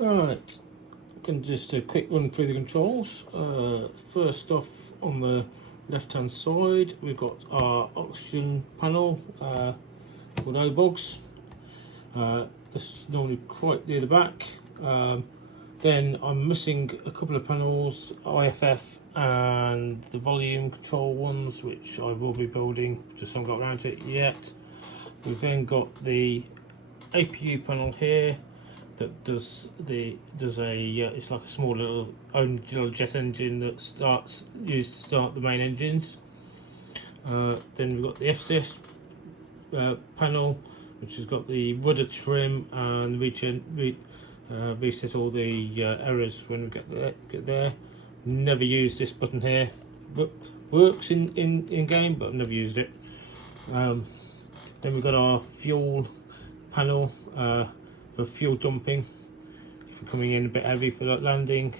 Alright, can just a quick run through the controls. First off, on the left hand side, we've got our oxygen panel called OBOGS. This is normally quite near the back. Then I'm missing a couple of panels, IFF and the volume control ones, which I will be building, just haven't got around to it yet. We've then got the APU panel here that does a it's like a small little jet engine that used to start the main engines. Then we've got the FCS panel, which has got the rudder trim and reset all the errors when we get there. Never used this button here, but works in game, but I've never used it. Then we've got our fuel panel for fuel dumping if we're coming in a bit heavy for that landing,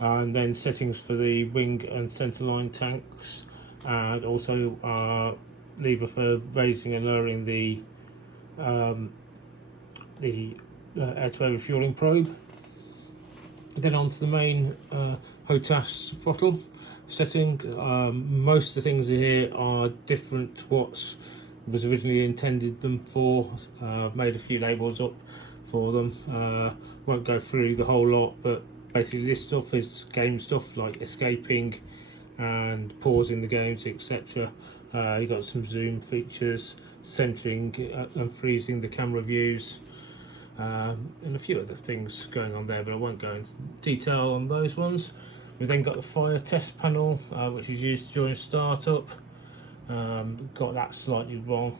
and then settings for the wing and centerline tanks, and also our lever for raising and lowering the air-to-air refueling probe. And then onto the main HOTAS throttle setting. Most of the things here are different to what was originally intended them for. I've made a few labels up for them. Won't go through the whole lot, but basically this stuff is game stuff like escaping and pausing the games, etc. You've got some zoom features, centering and freezing the camera views, and a few other things going on there, but I won't go into detail on those ones. We've then got the fire test panel, which is used during startup. Got that slightly wrong.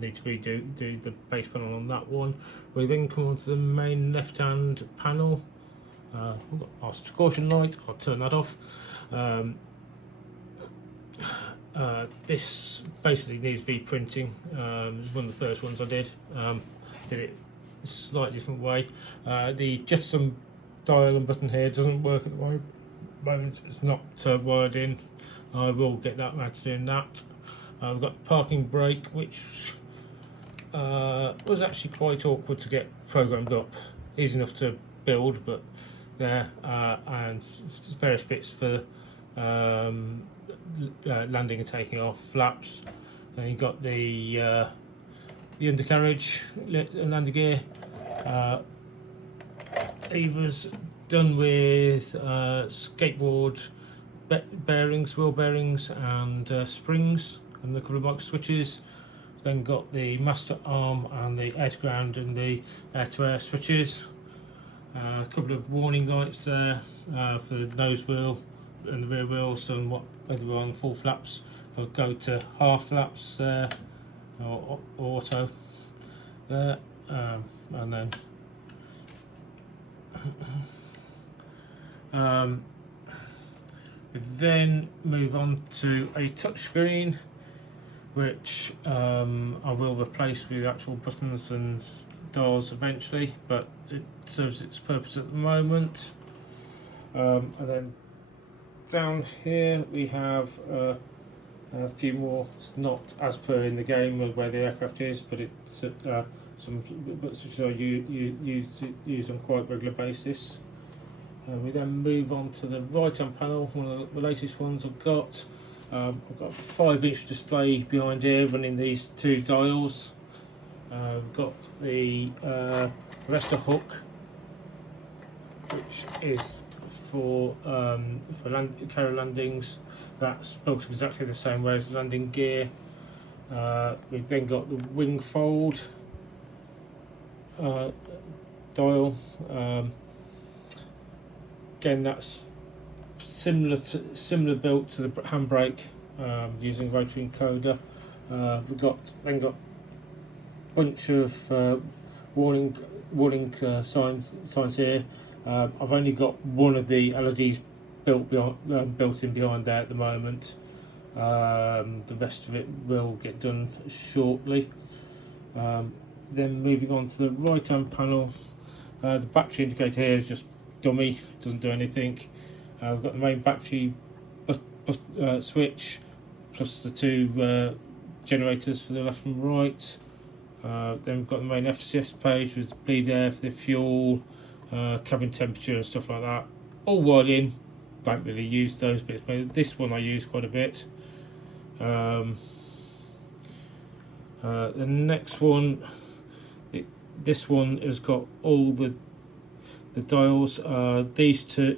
Need to redo the base panel on that one. We then come on to the main left-hand panel. We've got our caution light. I'll turn that off. This basically needs reprinting. One of the first ones I did. Did it a slightly different way. The Jetson dial and button here doesn't work at the moment. It's not wired in. I will get that around to doing that. We've got the parking brake, which was actually quite awkward to get programmed up. Easy enough to build, but there, and various bits for landing and taking off, flaps. Then you've got the undercarriage landing gear. Levers done with skateboard bearings, wheel bearings, and springs, and a couple of box switches. Then got the master arm and the air to ground and the air to air switches. A couple of warning lights there for the nose wheel and the rear wheels, and whether we're on full flaps. If I go to half flaps there, or auto there, and then we then move on to a touchscreen, which I will replace with actual buttons and dials eventually, but it serves its purpose at the moment. And then down here we have a few more, not as per in the game where the aircraft is, but it's some bits which I use on quite regular basis. We then move on to the right hand panel, one of the latest ones I've got. I've got a 5-inch display behind here running these two dials. We've got the arrestor hook, which is for carrier landings. That's built exactly the same way as the landing gear. We've then got the wing fold dial. Again, that's similar built to the handbrake, using rotary encoder. We've got a bunch of warning signs here. I've only got one of the LEDs built in behind there at the moment. The rest of it will get done shortly. Then moving on to the right hand panel, the battery indicator here is just dummy, doesn't do anything. We've got the main battery switch, plus the two generators for the left and right. Then we've got the main FCS page with bleed air for the fuel, cabin temperature and stuff like that. All wired in. Don't really use those bits, but this one I use quite a bit. The next one, this one has got all the dials. These are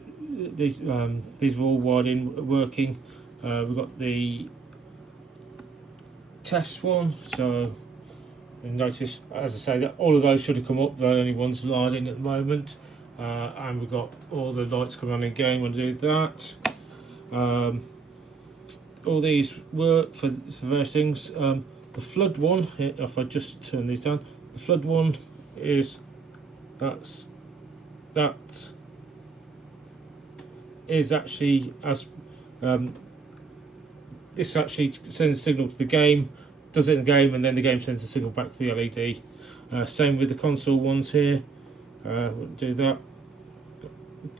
all wired in, working. We've got the test one, so you notice, as I say, that all of those should have come up. The only ones wired in at the moment. And we've got all the lights coming on in game when I do that. All these work for various things. The flood one, if I just turn these down, the flood one is that is actually as this actually sends a signal to the game, does it in the game, and then the game sends a signal back to the LED. Same with the console ones here. Do that.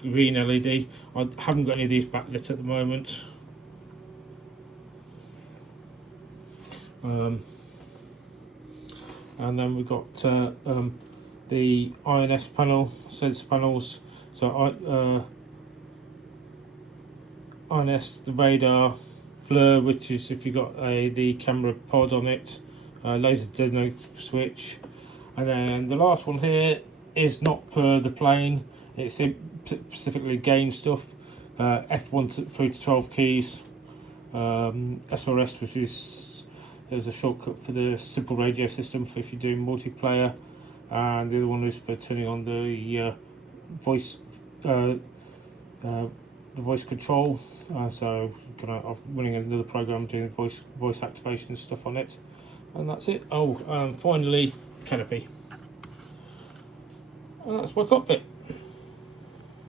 Green LED. I haven't got any of these backlit at the moment. And then we've got the INS panel, sensor panels. So INS, the radar, FLIR, which is if you've got the camera pod on it, laser deno switch, and then the last one here is not per the plane. It's specifically game stuff. F1 through to 12 keys. SRS, which is a shortcut for the simple radio system for if you're doing multiplayer, and the other one is for turning on the voice control. So I'm running another program doing voice activation and stuff on it, and that's it. Finally, canopy. And that's my cockpit.